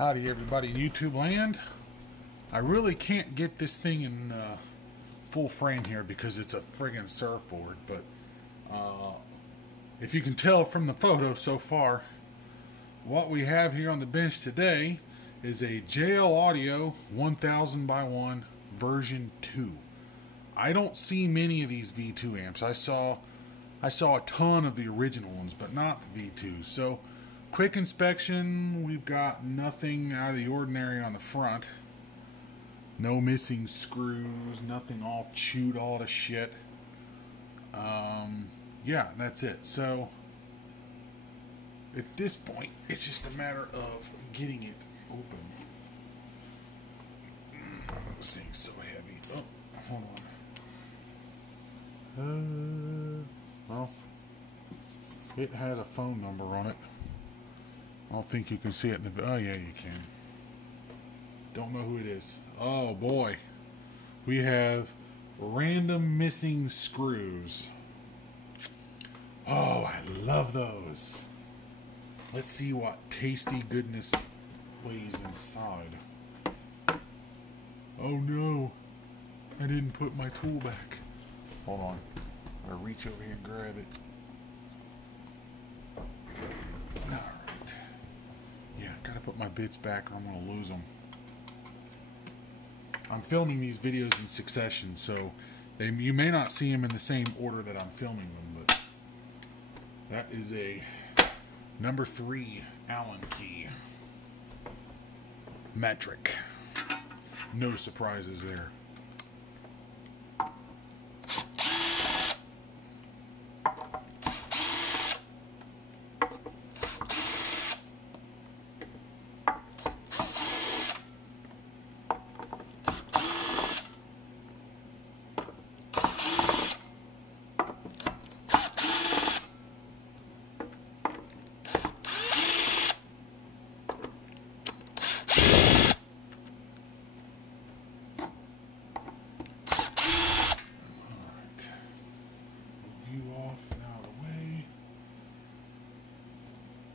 Howdy everybody in YouTube land. I really can't get this thing in full frame here because it's a friggin' surfboard, but if you can tell from the photo so far, what we have here on the bench today is a JL Audio 1000x1 version 2. I don't see many of these V2 amps. I saw a ton of the original ones, but not the V2s. So quick inspection, we've got nothing out of the ordinary on the front. No missing screws, nothing all chewed all to shit. Yeah, that's it. So at this point, it's just a matter of getting it open. This thing's so heavy. Oh, hold on. Well, it has a phone number on it. I don't think you can see it in the... Oh, yeah, you can. Don't know who it is. Oh, boy. We have random missing screws. Oh, I love those. Let's see what tasty goodness lays inside. Oh, no. I didn't put my tool back. Hold on. I'm going to reach over here and grab it. Alright. Yeah, gotta put my bits back or I'm gonna lose them. I'm filming these videos in succession, so you may not see them in the same order that I'm filming them, but that is a number 3 Allen key. Metric. No surprises there.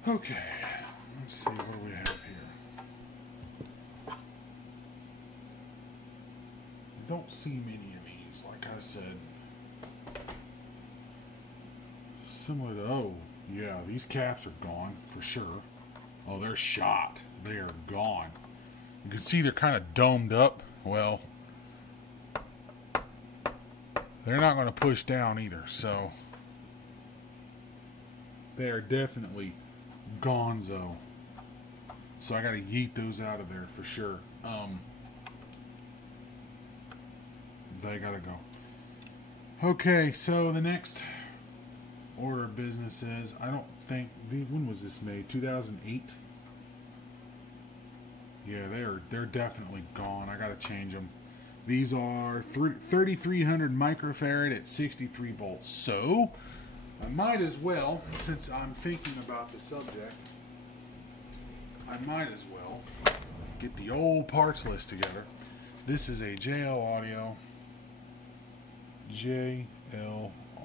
Okay, let's see what do we have here. I don't see many of these, like I said. Similar to, oh, yeah, these caps are gone for sure. Oh, they're shot. They are gone. You can see they're kind of domed up. Well, they're not going to push down either, so they are definitely gonzo. So I gotta yeet those out of there for sure. They gotta go. Okay, so the next order of business is, I don't think, when was this made? 2008? Yeah, they're definitely gone. I gotta change them. These are 3300 microfarad at 63 volts. So I might as well, since I'm thinking about the subject, I might as well get the old parts list together. This is a JL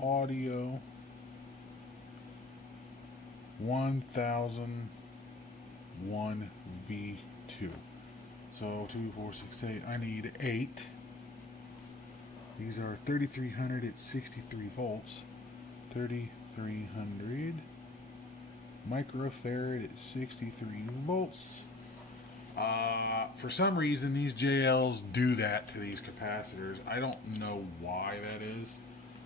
Audio 1001 V2. So 2, 4, 6, 8. I need 8. These are 3300 at 63 volts. 3300 microfarad at 63 volts. For some reason, these JLs do that to these capacitors. I don't know why that is.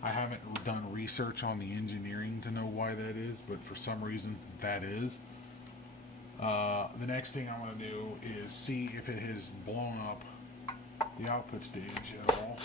I haven't done research on the engineering to know why that is, but for some reason, that is. The next thing I'm going to do is see if it has blown up the output stage at all.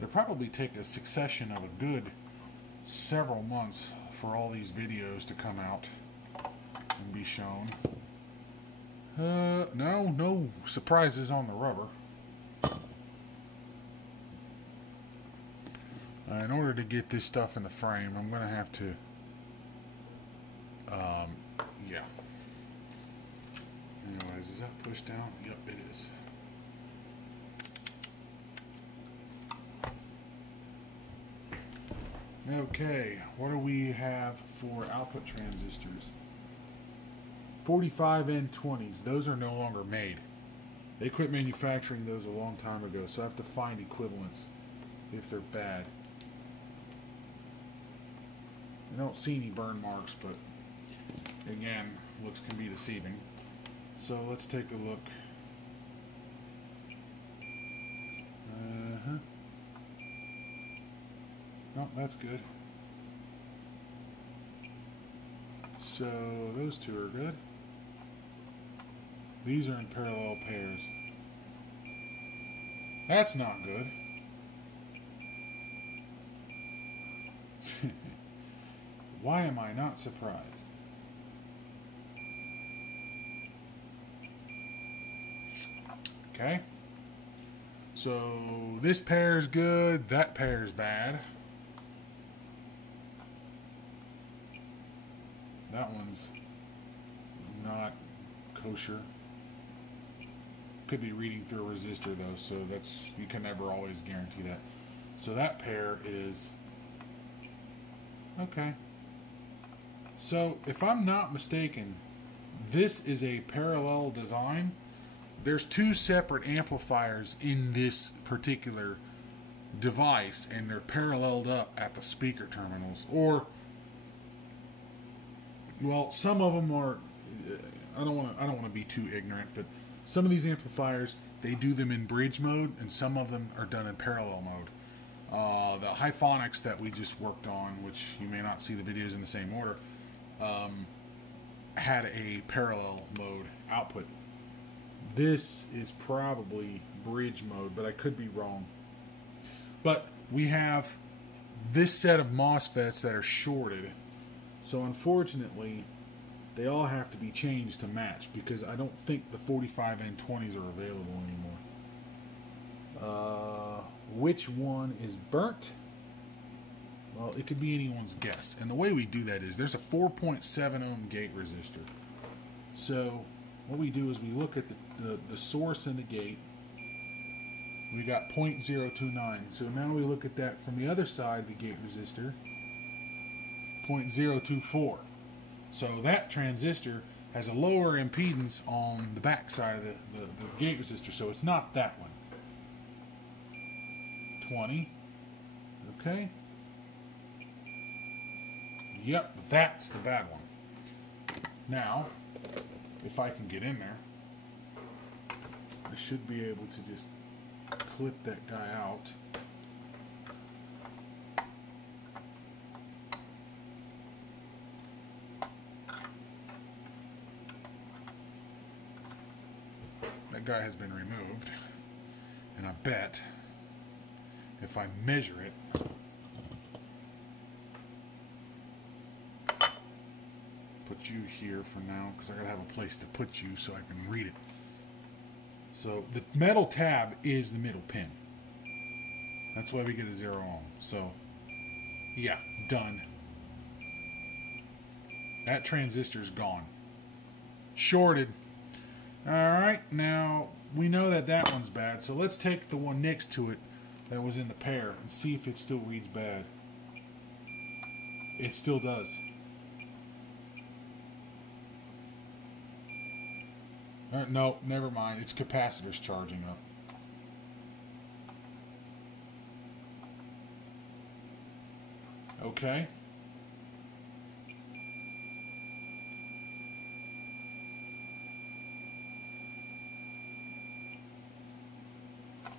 It'll probably take a succession of a good several months for all these videos to come out and be shown. No surprises on the rubber. In order to get this stuff in the frame, I'm going to have to Yeah. Anyways, is that pushed down? Yep, it is. Okay, what do we have for output transistors? 45N20s. Those are no longer made. They quit manufacturing those a long time ago, so I have to find equivalents if they're bad. I don't see any burn marks, but again, looks can be deceiving. So let's take a look. Oh, that's good. So those two are good. These are in parallel pairs. That's not good. Why am I not surprised? Okay. So this pair is good, that pair is bad. That one's not kosher. Could be reading through a resistor though, so that's, you can never always guarantee that. So that pair is okay. So if I'm not mistaken, this is a parallel design. There's two separate amplifiers in this particular device, and they're paralleled up at the speaker terminals. Or, well, some of them are. I don't want to be too ignorant, but some of these amplifiers, they do them in bridge mode, and some of them are done in parallel mode. The Hyphonics that we just worked on, which you may not see the videos in the same order, had a parallel mode output. This is probably bridge mode, but I could be wrong. But we have this set of MOSFETs that are shorted. So unfortunately, they all have to be changed to match, because I don't think the 45N20s are available anymore. Which one is burnt? Well, it could be anyone's guess. And the way we do that is there's a 4.7 ohm gate resistor. So what we do is we look at the source and the gate. We got 0.029. So now we look at that from the other side of the gate resistor, 0.024. So that transistor has a lower impedance on the back side of the gate resistor. So it's not that one. 20. Okay. Yep, that's the bad one. Now, if I can get in there, I should be able to just clip that guy out. That guy has been removed, and I bet if I measure it, put you here for now, because I gotta have a place to put you so I can read it. So the metal tab is the middle pin. That's why we get a 0 ohm. So yeah, done. That transistor's gone. Shorted. Alright, now we know that that one's bad, so let's take the one next to it that was in the pair and see if it still reads bad. It still does. No, never mind. It's capacitors charging up. Okay.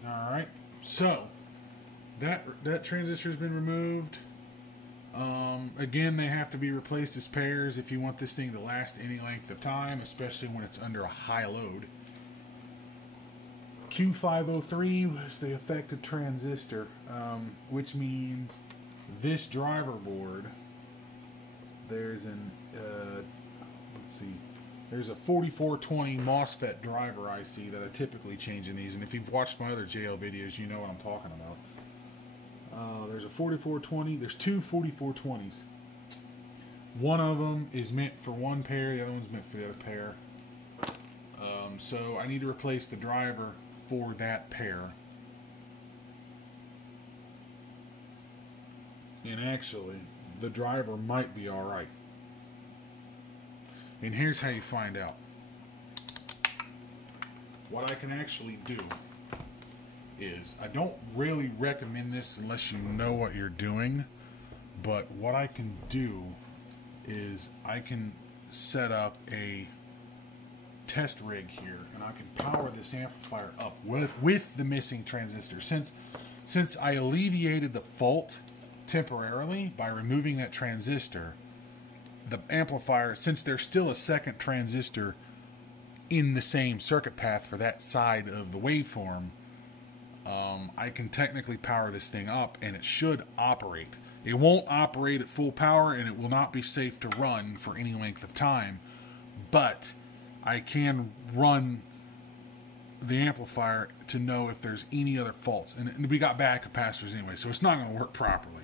All right. So that transistor has been removed. Again, they have to be replaced as pairs if you want this thing to last any length of time, especially when it's under a high load. Q503 was the affected transistor, which means this driver board, there's an, let's see, there's a 4420 MOSFET driver IC that I typically change in these, and if you've watched my other JL videos, you know what I'm talking about. There's a 4420, there's two 4420s. one of them is meant for one pair, the other one's meant for the other pair. So I need to replace the driver for that pair. And actually, the driver might be alright. And here's how you find out. What I can actually do is, I don't really recommend this unless you know what you're doing, but what I can do is I can set up a test rig here, and I can power this amplifier up with the missing transistor. Since I alleviated the fault temporarily by removing that transistor, the amplifier, since there's still a second transistor in the same circuit path for that side of the waveform, I can technically power this thing up and it should operate. It won't operate at full power and it will not be safe to run for any length of time, but I can run the amplifier to know if there's any other faults. And we got bad capacitors anyway, so it's not going to work properly.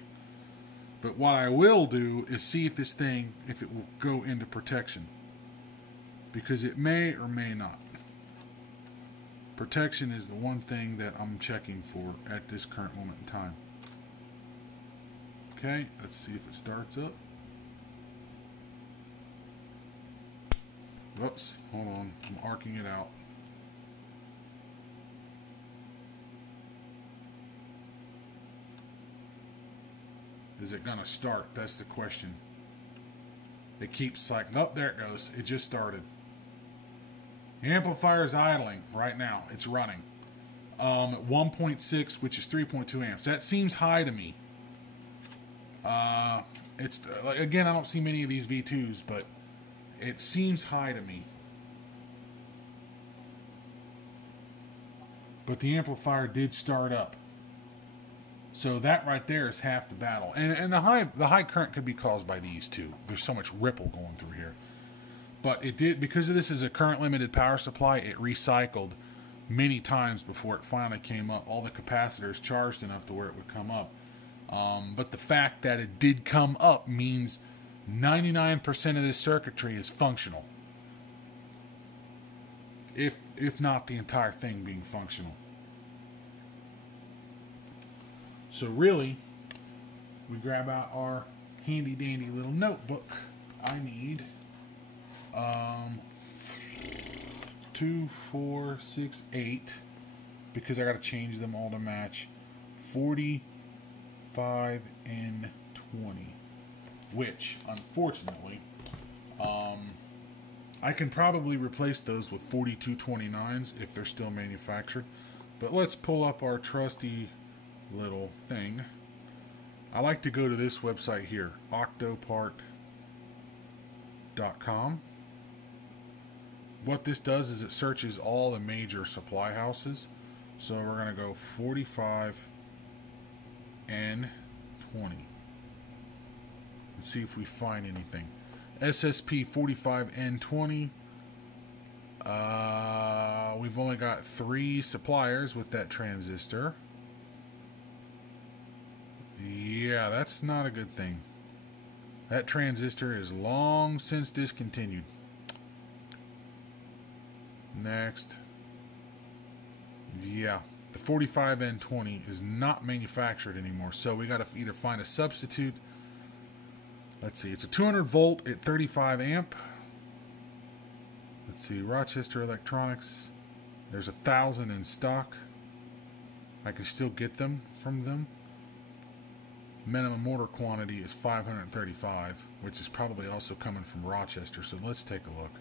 But what I will do is see if this thing, if it will go into protection. Because it may or may not. Protection is the one thing that I'm checking for at this current moment in time. Okay, let's see if it starts up. Whoops, hold on, I'm arcing it out. Is it gonna start? That's the question. It keeps cycling. Oh, there it goes. It just started. The amplifier is idling right now. It's running. At 1.6, which is 3.2 amps. That seems high to me. It's like, again, I don't see many of these V2s, but it seems high to me. But the amplifier did start up. So that right there is half the battle. And the high current could be caused by these two. There's so much ripple going through here. But it did, because this is a current limited power supply, it recycled many times before it finally came up. All the capacitors charged enough to where it would come up. But the fact that it did come up means 99% of this circuitry is functional. If not the entire thing being functional. So really, we grab out our handy dandy little notebook. I need 2, 4, 6, 8, because I got to change them all to match 45 and 20, which unfortunately I can probably replace those with 4229s if they're still manufactured. But let's pull up our trusty little thing. I like to go to this website here, octopart.com. What this does is it searches all the major supply houses. So we're going to go 45 and 20 and see if we find anything. SSP 45 and 20. We've only got 3 suppliers with that transistor. Yeah, that's not a good thing. That transistor is long since discontinued. Next. Yeah, the 45N20 is not manufactured anymore, so we got to either find a substitute. Let's see, it's a 200 volt at 35 amp. Let's see, Rochester Electronics. There's 1,000 in stock. I can still get them from them. Minimum order quantity is 535, which is probably also coming from Rochester, so let's take a look.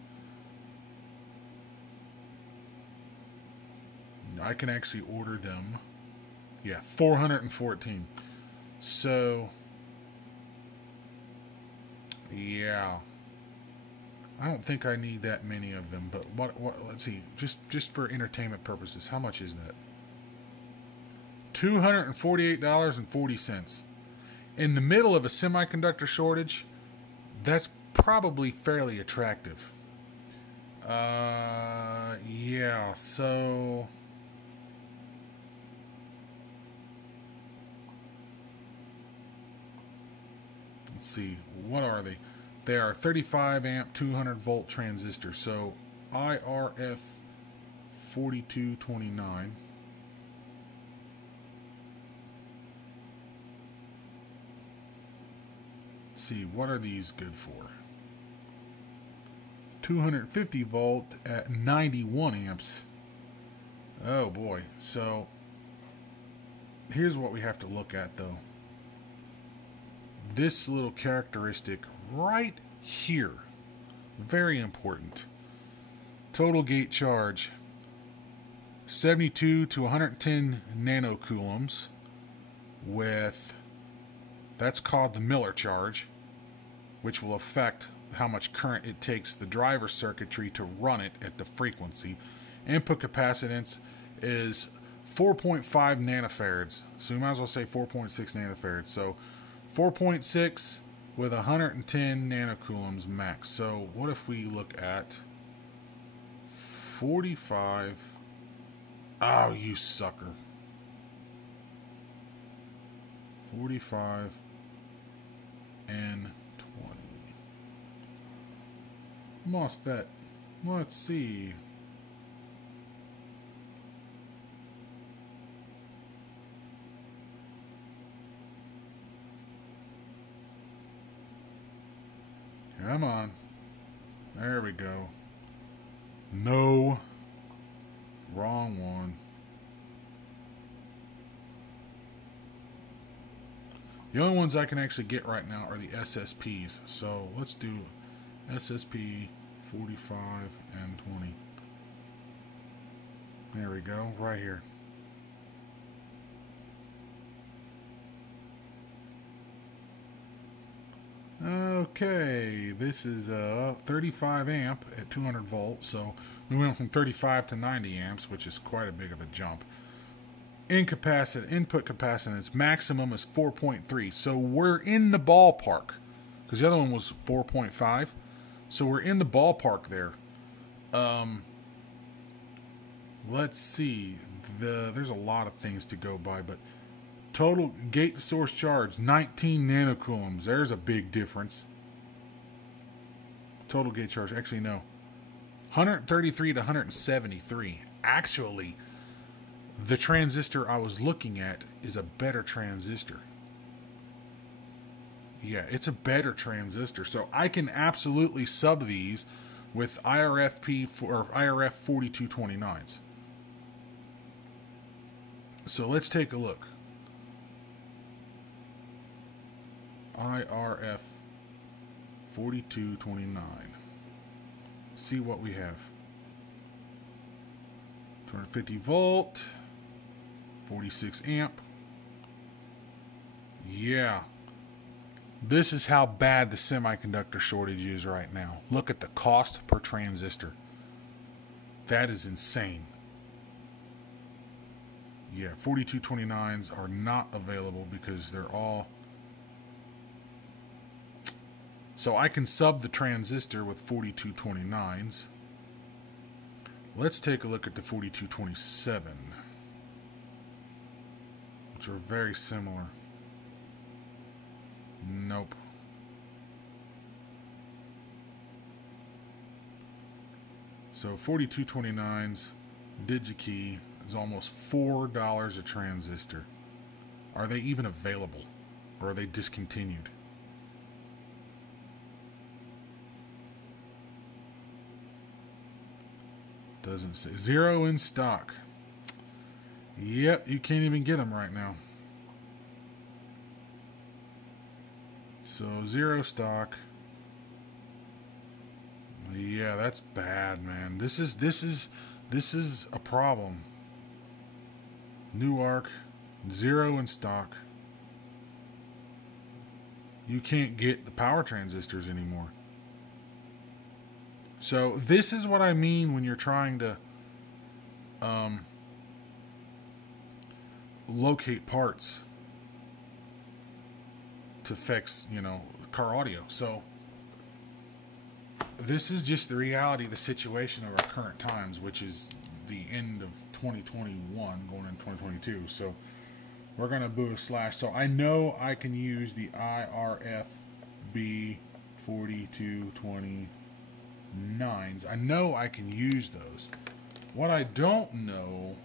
I can actually order them. Yeah, 414. So, yeah. I don't think I need that many of them, but what let's see, just for entertainment purposes, how much is that? $248.40. In the middle of a semiconductor shortage, that's probably fairly attractive. Yeah, so let's see, what are they? They are 35 amp 200 volt transistors. So IRF 4229. Let's see, what are these good for? 250 volt at 91 amps. Oh boy. So here's what we have to look at though. This little characteristic right here, very important. Total gate charge 72 to 110 nanocoulombs with, that's called the Miller charge, which will affect how much current it takes the driver circuitry to run it at the frequency. Input capacitance is 4.5 nanofarads, so you might as well say 4.6 nanofarads. So 4.6 with 110 nanocoulombs max. So what if we look at 45? Oh, you sucker. 45 and 20. Must that, let's see. Come on. There we go. No. Wrong one. The only ones I can actually get right now are the SSPs. So let's do SSP 45 and 20. There we go. Right here. Okay, this is 35 amp at 200 volts, so we went from 35 to 90 amps, which is quite a big of a jump. Input capacitance maximum is 4.3, so we're in the ballpark, because the other one was 4.5, so we're in the ballpark there. Let's see, there's a lot of things to go by, but total gate to source charge, 19 nanocoulombs. There's a big difference. Total gate charge, actually no. 133 to 173. Actually, the transistor I was looking at is a better transistor. Yeah, it's a better transistor. So I can absolutely sub these with IRF 4229s. So let's take a look. IRF 4229. See what we have. 250 volt, 46 amp. Yeah. This is how bad the semiconductor shortage is right now. Look at the cost per transistor. That is insane. Yeah, 4229s are not available because they're all... So I can sub the transistor with 4229s. Let's take a look at the 4227, which are very similar. Nope. So 4229s, DigiKey is almost $4 a transistor. Are they even available? Or are they discontinued? Doesn't say. 0 in stock. Yep, you can't even get them right now. So 0 stock. Yeah, that's bad, man. This is a problem. Nuark, 0 in stock. You can't get the power transistors anymore. So this is what I mean when you're trying to locate parts to fix, car audio. So this is just the reality of the situation of our current times, which is the end of 2021 going into 2022. So we're going to boot a slash. So I know I can use the IRFB 4229s. I know I can use those. What I don't know,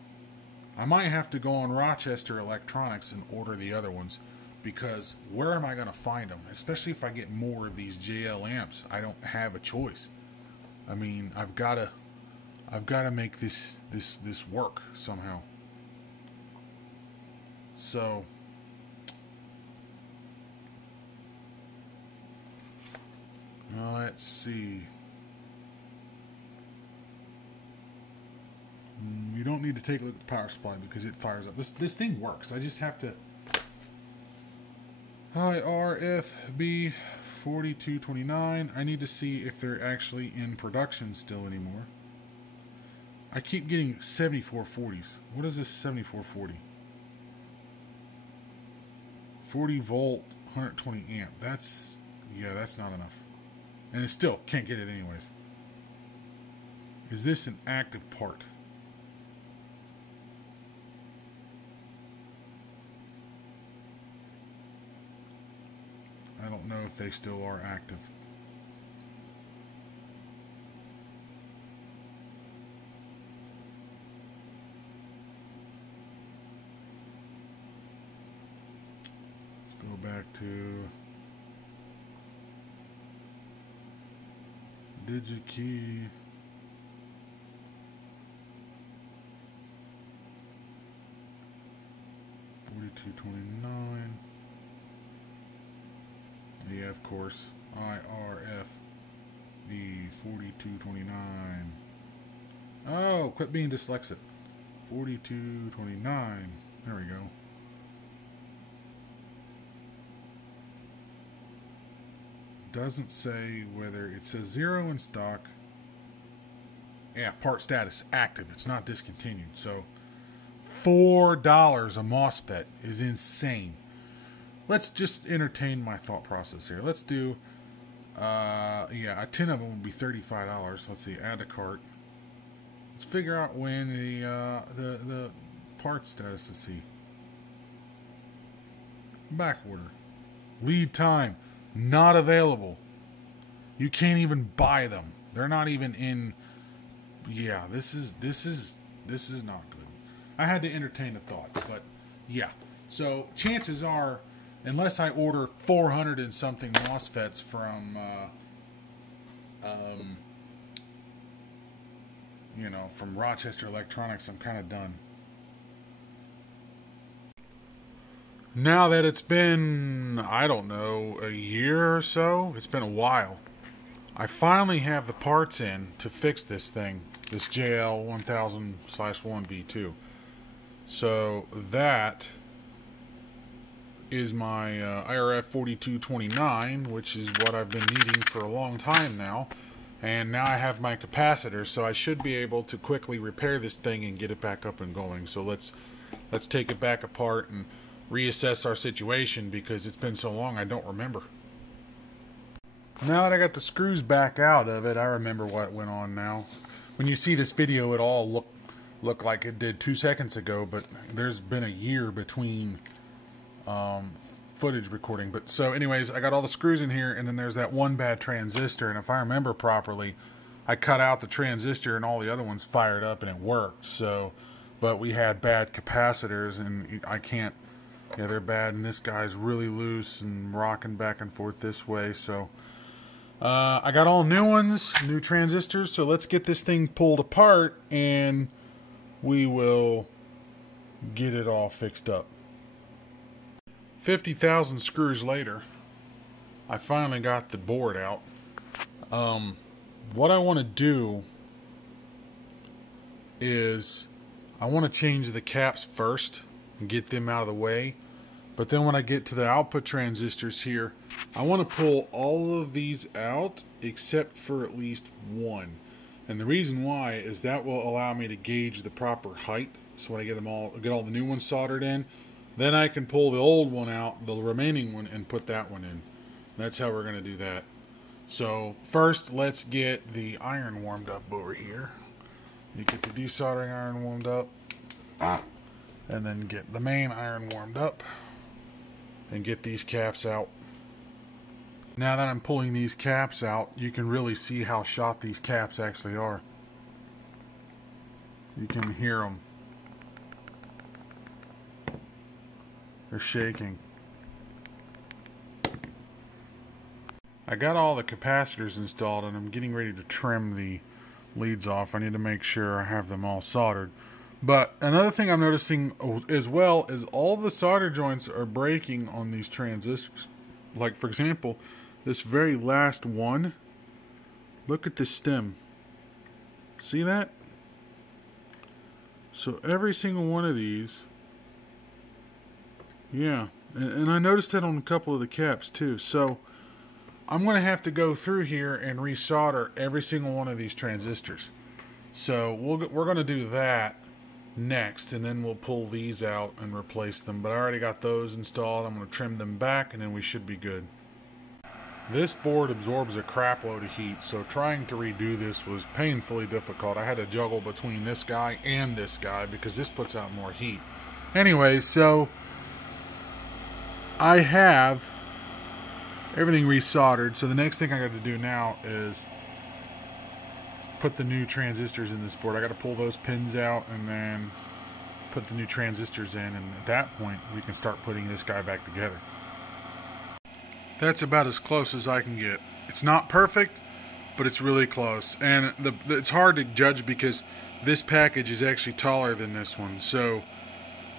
I might have to go on Rochester Electronics and order the other ones, because where am I going to find them? Especially if I get more of these JL amps. I don't have a choice. I mean, I've got to make this work somehow. So let's see. You don't need to take a look at the power supply because it fires up. This thing works. I just have to. Hi, RFB 4229. I need to see if they're actually in production still anymore. I keep getting 7440s. What is this 7440? 40 volt, 120 amp. That's not enough. And it still can't get it anyways. Is this an active part? I don't know if they still are active. Let's go back to DigiKey. $42.29. Yeah, of course. IRFB 4229. Oh, quit being dyslexic. 4229. There we go. Doesn't say whether it says 0 in stock. Yeah, part status active. It's not discontinued. So $4 a MOSFET is insane. Let's just entertain my thought process here. Let's do, a 10 of them would be $35. Let's see, add to cart. Let's figure out when the part status. Let's see. Back order. Lead time not available. You can't even buy them. They're not even in. Yeah, this is not good. I had to entertain the thought, but yeah. So chances are, unless I order 400 and something MOSFETs from, from Rochester Electronics, I'm kind of done. Now that it's been, I don't know, a year or so, it's been a while, I finally have the parts in to fix this thing, this JL 1000/1V2. So that is my IRF 4229, which is what I've been needing for a long time now. And now I have my capacitor, so I should be able to quickly repair this thing and get it back up and going. So let's take it back apart and reassess our situation, because it's been so long I don't remember. Now that I got the screws back out of it, I remember what went on now. When you see this video, it all look like it did 2 seconds ago, but there's been a year between footage recording. But so anyways, I got all the screws in here, and then there's that one bad transistor, and if I remember properly, I cut out the transistor and all the other ones fired up and it worked. So, but we had bad capacitors, and I can't, yeah, they're bad, and this guy's really loose and rocking back and forth this way. So I got all new ones, new transistors, so let's get this thing pulled apart and we will get it all fixed up. 50,000 screws later, I finally got the board out. What I want to do is I want to change the caps first and get them out of the way. But then when I get to the output transistors here, I want to pull all of these out except for at least one. And the reason why is that will allow me to gauge the proper height. So when I get all the new ones soldered in, then I can pull the old one out, the remaining one, and put that one in. That's how we're going to do that. So first, let's get the iron warmed up over here. You get the desoldering iron warmed up, and then get the main iron warmed up, and get these caps out. Now that I'm pulling these caps out, you can really see how shot these caps actually are. You can hear them. They're shaking. I got all the capacitors installed and I'm getting ready to trim the leads off. I need to make sure I have them all soldered. But another thing I'm noticing as well is all the solder joints are breaking on these transistors. Like, for example, this very last one. Look at the stem. See that? So every single one of these, yeah, and I noticed that on a couple of the caps too. So I'm going to have to go through here and resolder every single one of these transistors. So we're going to do that next, and then we'll pull these out and replace them. But I already got those installed. I'm going to trim them back, and then we should be good. This board absorbs a crap load of heat, so trying to redo this was painfully difficult. I had to juggle between this guy and this guy because this puts out more heat. Anyway, so I have everything resoldered, so the next thing I got to do now is put the new transistors in this board. I got to pull those pins out and then put the new transistors in, and at that point we can start putting this guy back together. That's about as close as I can get. It's not perfect, but it's really close. And it's hard to judge because this package is actually taller than this one. So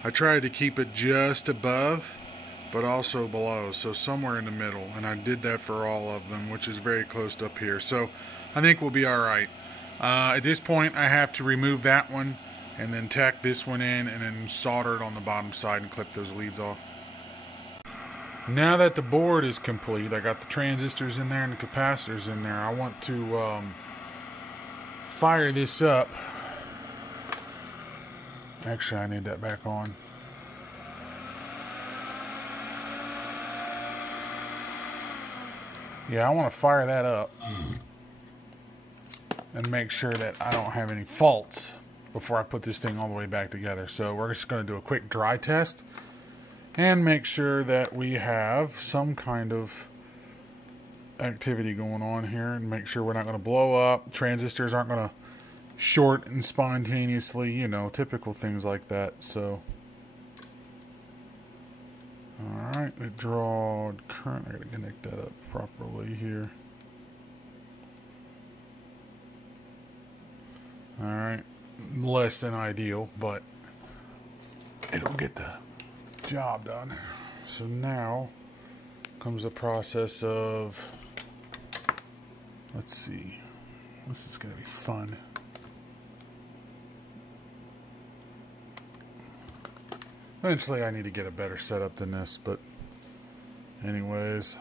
I tried to keep it just above, but also below. So somewhere in the middle. And I did that for all of them, which is very close to up here. So I think we'll be alright. At this point, I have to remove that one and then tack this one in and then solder it on the bottom side and clip those leads off. Now that the board is complete, I got the transistors in there and the capacitors in there. I want to fire this up. Actually, I need that back on. Yeah, I want to fire that up and make sure that I don't have any faults before I put this thing all the way back together. So we're just going to do a quick dry test and make sure that we have some kind of activity going on here and make sure we're not going to blow up. Transistors aren't going to short and spontaneously, you know, typical things like that. So, alright, we draw current. I got to connect that up properly here. Alright, less than ideal, but it'll get the job done. So now comes the process of, let's see, this is going to be fun. Eventually I need to get a better setup than this, but anyways.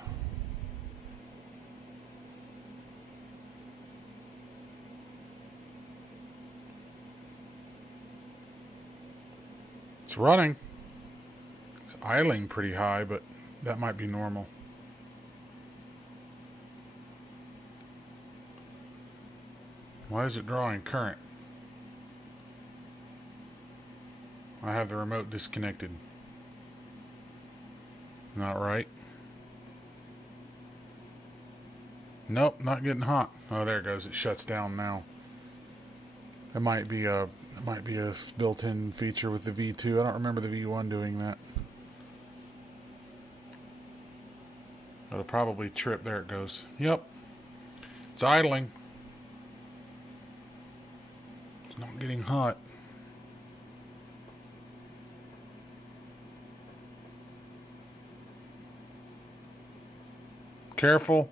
It's running. It's idling pretty high, but that might be normal. Why is it drawing current? I have the remote disconnected. Not right. Nope, not getting hot. Oh, there it goes. It shuts down now. It might be a built-in feature with the V2. I don't remember the V1 doing that. It'll probably trip. There it goes. Yep. It's idling. It's not getting hot. Careful.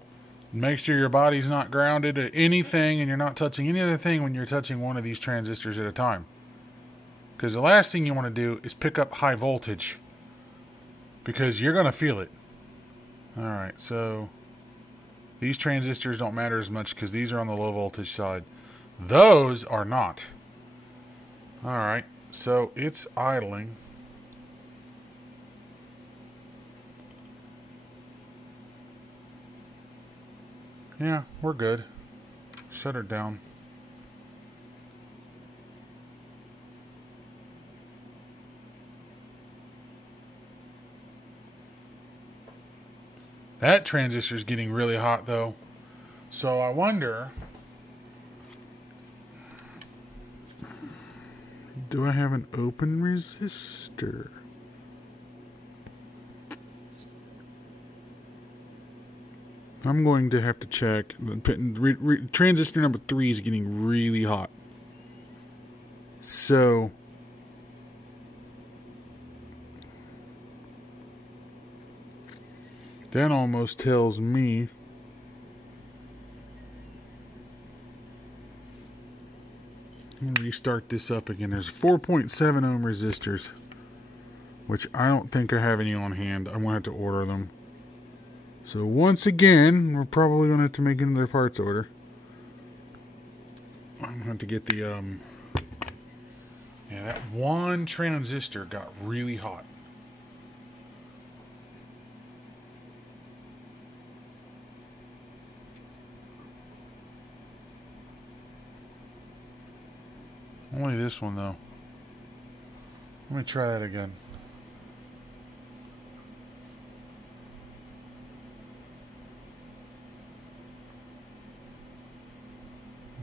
Make sure your body's not grounded at anything and you're not touching any other thing when you're touching one of these transistors at a time. Because the last thing you want to do is pick up high voltage. Because you're going to feel it. Alright, so these transistors don't matter as much because these are on the low voltage side. Those are not. Alright, so it's idling. Yeah, we're good. Shut her down. That transistor is getting really hot though. So I wonder, do I have an open resistor? I'm going to have to check. Transistor number 3 is getting really hot. So that almost tells me I'm going to restart this up again. There's 4.7 ohm resistors, which I don't think I have any on hand. I'm going to have to order them. So once again, we're probably going to have to make another parts order. I'm going to have to get the, yeah, that one transistor got really hot. Only this one though. Let me try that again.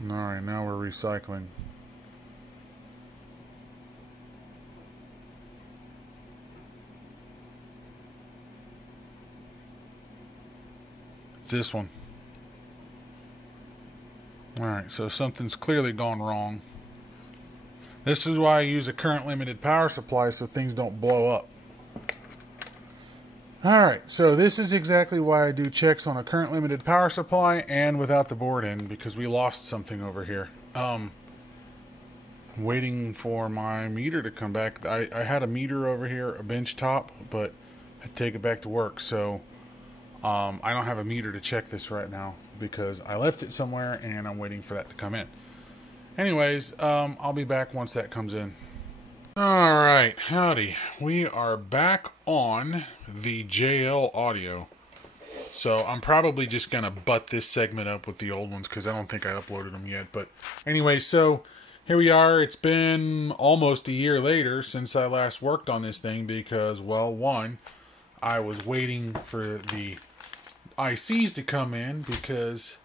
Alright, now we're recycling. It's this one. Alright, so something's clearly gone wrong. This is why I use a current limited power supply so things don't blow up. Alright, so this is exactly why I do checks on a current limited power supply and without the board in, because we lost something over here. Waiting for my meter to come back. I had a meter over here, a bench top, but I had to take it back to work, so I don't have a meter to check this right now because I left it somewhere and I'm waiting for that to come in. Anyways, I'll be back once that comes in. Alright, howdy. We are back on the JL audio. So I'm probably just going to butt this segment up with the old ones because I don't think I uploaded them yet. But anyway, so here we are. It's been almost a year later since I last worked on this thing because, well, one, I was waiting for the ICs to come in because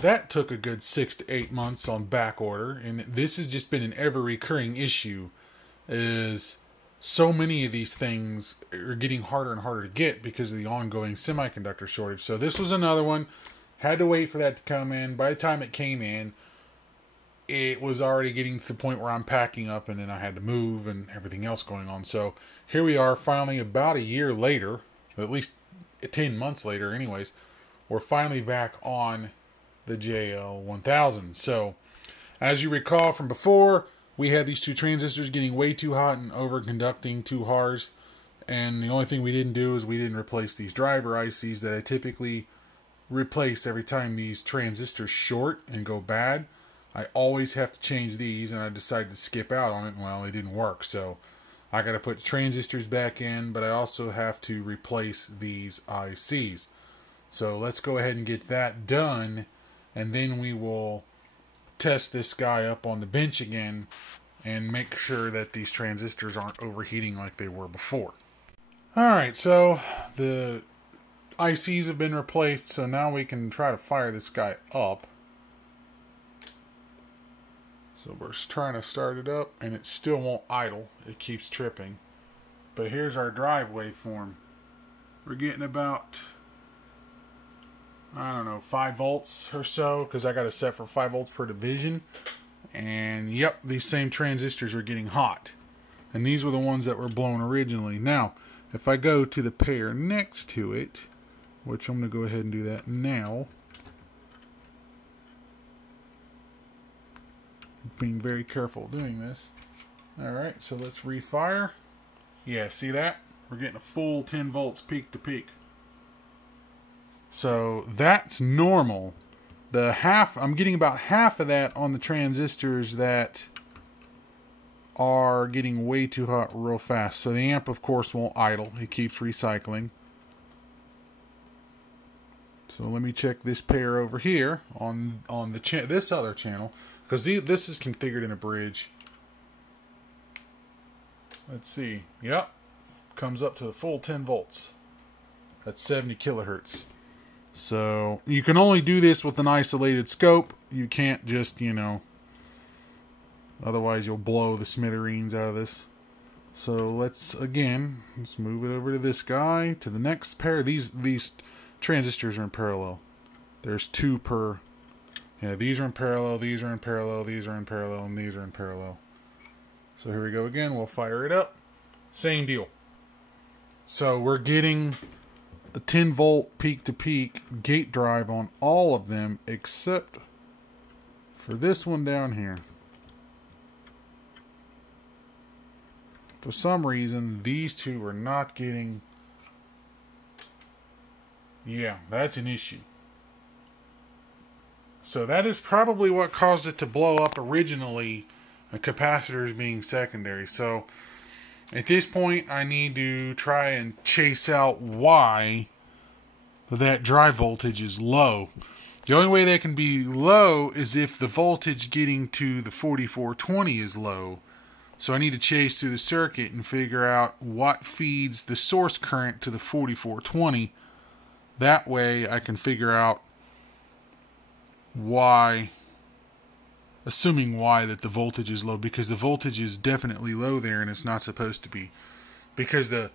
that took a good 6 to 8 months on back order. And this has just been an ever-recurring issue. Is so many of these things are getting harder and harder to get because of the ongoing semiconductor shortage. So this was another one. Had to wait for that to come in. By the time it came in, it was already getting to the point where I'm packing up and then I had to move and everything else going on. So here we are finally about a year later, at least 10 months later anyways, we're finally back on the JL1000. So as you recall from before, we had these two transistors getting way too hot and overconducting 2 HARs. And the only thing we didn't do is we didn't replace these driver ICs that I typically replace every time these transistors short and go bad. I always have to change these, and I decided to skip out on it. Well, it didn't work, so I got to put transistors back in, but I also have to replace these ICs. So let's go ahead and get that done, and then we will test this guy up on the bench again and make sure that these transistors aren't overheating like they were before. Alright, so the ICs have been replaced, so now we can try to fire this guy up. So we're trying to start it up and it still won't idle. It keeps tripping. But here's our drive waveform. We're getting about, I don't know, 5 volts or so, because I got it set for 5 volts per division. And yep, these same transistors are getting hot. And these were the ones that were blown originally. Now, if I go to the pair next to it, which I'm going to go ahead and do that now. Being very careful doing this. Alright, so let's refire. Yeah, see that? We're getting a full 10 volts peak to peak. So that's normal. The half, I'm getting about half of that on the transistors that are getting way too hot real fast. So the amp, of course, won't idle. It keeps recycling. So let me check this pair over here on the this other channel, because this is configured in a bridge. Let's see. Yep, comes up to the full 10 volts. That's 70 kilohertz. So you can only do this with an isolated scope. You can't just, otherwise you'll blow the smithereens out of this. So let's move it over to this guy, to the next pair. These transistors are in parallel. There's two per. Yeah, these are in parallel, these are in parallel, these are in parallel, and these are in parallel. So here we go again. We'll fire it up. Same deal. So we're getting a 10 volt peak to peak gate drive on all of them except for this one down here. For some reason, these two are not getting... Yeah, that's an issue. So that is probably what caused it to blow up originally, the capacitors being secondary. So at this point, I need to try and chase out why that drive voltage is low. The only way that can be low is if the voltage getting to the 4420 is low. So I need to chase through the circuit and figure out what feeds the source current to the 4420. That way I can figure out why, assuming why, that the voltage is low, because the voltage is definitely low there and it's not supposed to be. Because the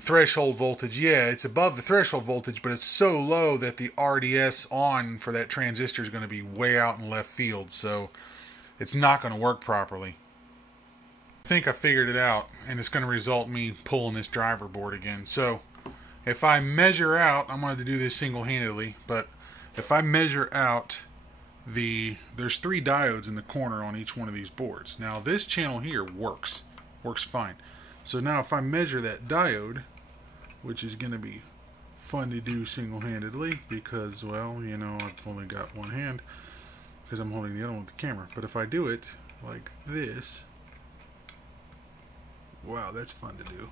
threshold voltage, yeah, it's above the threshold voltage, but it's so low that the RDS on for that transistor is going to be way out in left field, so it's not going to work properly. I think I figured it out, and it's going to result in me pulling this driver board again. So if I measure out, I'm going to do this single-handedly, but if I measure out there's 3 diodes in the corner on each one of these boards. Now this channel here works fine. So now if I measure that diode, which is going to be fun to do single-handedly because, well, I've only got one hand because I'm holding the other one with the camera. But if I do it like this, wow, that's fun to do.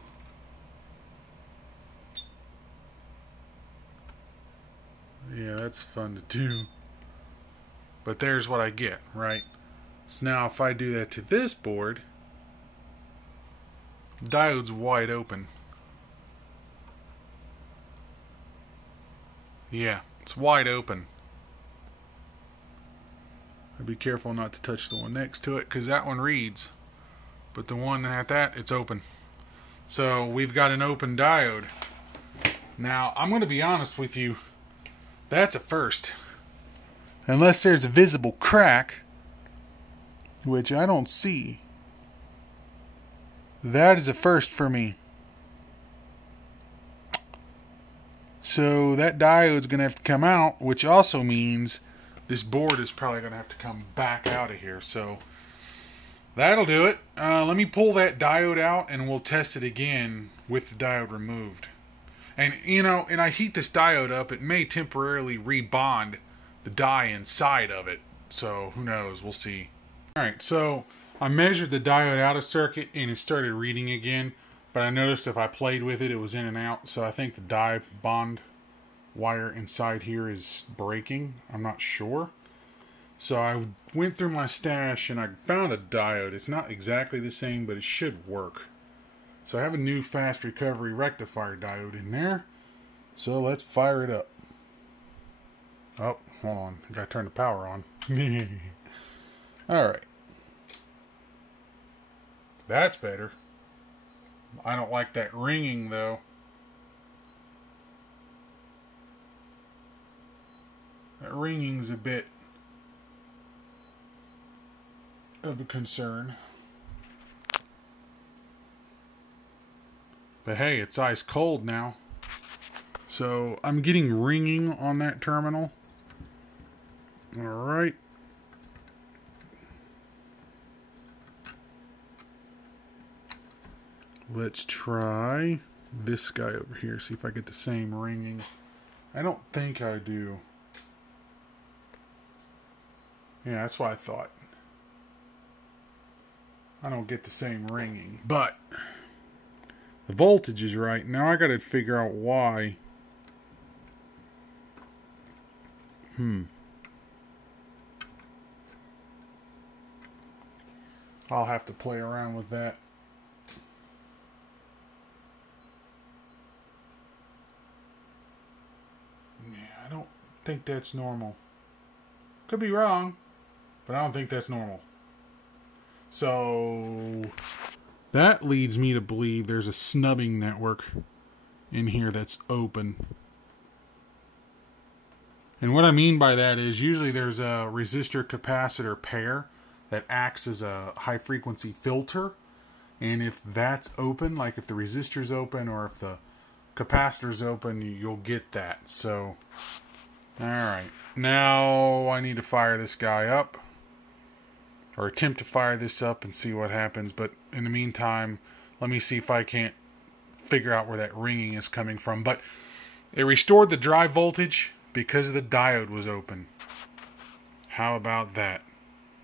Yeah, that's fun to do. But there's what I get, right? So now if I do that to this board, diode's wide open. Yeah, it's wide open. I'd be careful not to touch the one next to it because that one reads. But the one at that, it's open. So we've got an open diode. Now, I'm going to be honest with you. That's a first. Unless there's a visible crack, which I don't see. That is a first for me. So that diode's going to have to come out, which also means this board is probably going to have to come back out of here. So that'll do it. Let me pull that diode out and we'll test it again with the diode removed. And, and I heat this diode up, it may temporarily rebond the die inside of it. So who knows? We'll see. Alright, so I measured the diode out of circuit and it started reading again. But I noticed if I played with it, it was in and out. So I think the die bond wire inside here is breaking. I'm not sure. So I went through my stash and I found a diode. It's not exactly the same, but it should work. So I have a new fast recovery rectifier diode in there. So let's fire it up. Oh, hold on. I gotta turn the power on. Alright. That's better. I don't like that ringing though. That ringing's a bit of a concern. But hey, it's ice cold now. So I'm getting ringing on that terminal. Alright. Let's try this guy over here. See if I get the same ringing. I don't think I do. Yeah, that's what I thought. I don't get the same ringing. But the voltage is right. Now I got to figure out why. I'll have to play around with that. think that's normal. Could be wrong, but I don't think that's normal. So that leads me to believe there's a snubbing network in here that's open. And what I mean by that is usually there's a resistor capacitor pair that acts as a high frequency filter. And if that's open, like if the resistor's open or if the capacitor's open, you'll get that. So, alright. Now I need to fire this guy up. Or attempt to fire this up and see what happens. But in the meantime, let me see if I can't figure out where that ringing is coming from. But it restored the drive voltage because the diode was open. How about that?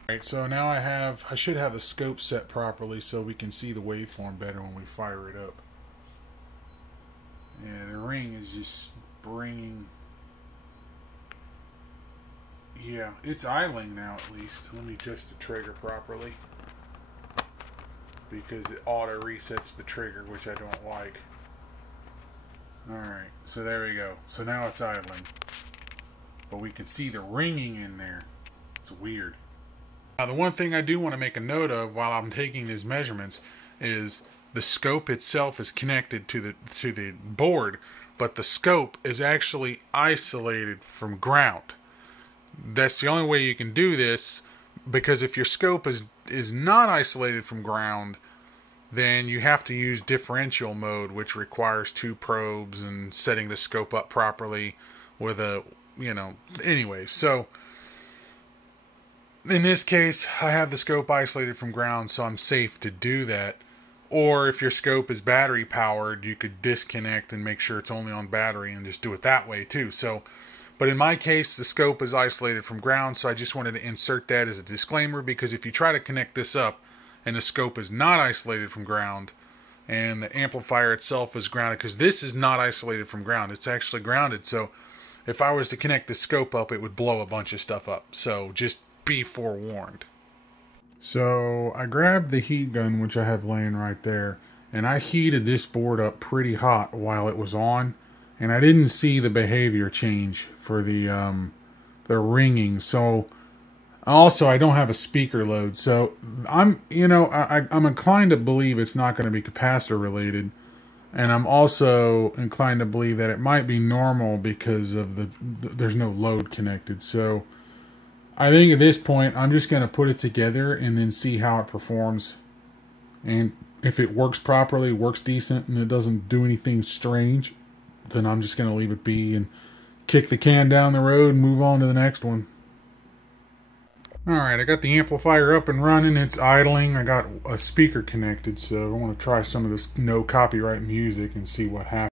Alright, so now I should have the scope set properly so we can see the waveform better when we fire it up. Yeah, the ring is just bringing... Yeah, it's idling now at least. Let me adjust the trigger properly. Because it auto resets the trigger, which I don't like. Alright, so there we go. So now it's idling. But we can see the ringing in there. It's weird. Now the one thing I do want to make a note of while I'm taking these measurements is the scope itself is connected to the board, but the scope is actually isolated from ground. That's the only way you can do this, because if your scope is not isolated from ground, then you have to use differential mode, which requires 2 probes and setting the scope up properly with a, anyways. So in this case, I have the scope isolated from ground, so I'm safe to do that. Or if your scope is battery powered, you could disconnect and make sure it's only on battery and just do it that way too. So, but in my case, the scope is isolated from ground, so I just wanted to insert that as a disclaimer, because if you try to connect this up and the scope is not isolated from ground and the amplifier itself is grounded, because this is not isolated from ground, it's actually grounded. So if I was to connect the scope up, it would blow a bunch of stuff up. So just be forewarned. So I grabbed the heat gun, which I have laying right there, and I heated this board up pretty hot while it was on, and I didn't see the behavior change for the ringing. So also I don't have a speaker load, so I'm inclined to believe it's not going to be capacitor related, and I'm also inclined to believe that it might be normal because of there's no load connected. So I think at this point, I'm just going to put it together and then see how it performs. And if it works properly, works decent, and it doesn't do anything strange, then I'm just going to leave it be and kick the can down the road and move on to the next one. Alright, I got the amplifier up and running. It's idling. I got a speaker connected, so I want to try some of this no copyright music and see what happens.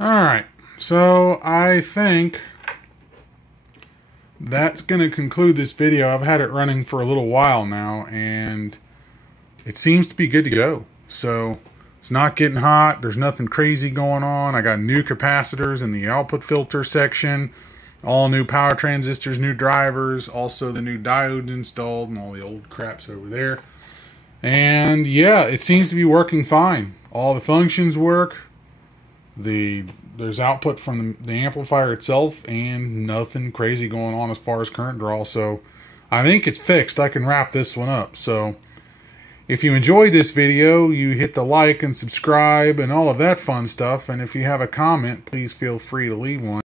Alright, so I think that's going to conclude this video. I've had it running for a little while now, and it seems to be good to go. So it's not getting hot. There's nothing crazy going on. I got new capacitors in the output filter section, all new power transistors, new drivers, also the new diodes installed, and all the old crap's over there. And yeah, it seems to be working fine. All the functions work. There's output from the amplifier itself, and nothing crazy going on as far as current draw. So I think it's fixed. I can wrap this one up. So if you enjoyed this video, you hit the like and subscribe and all of that fun stuff. And if you have a comment, please feel free to leave one.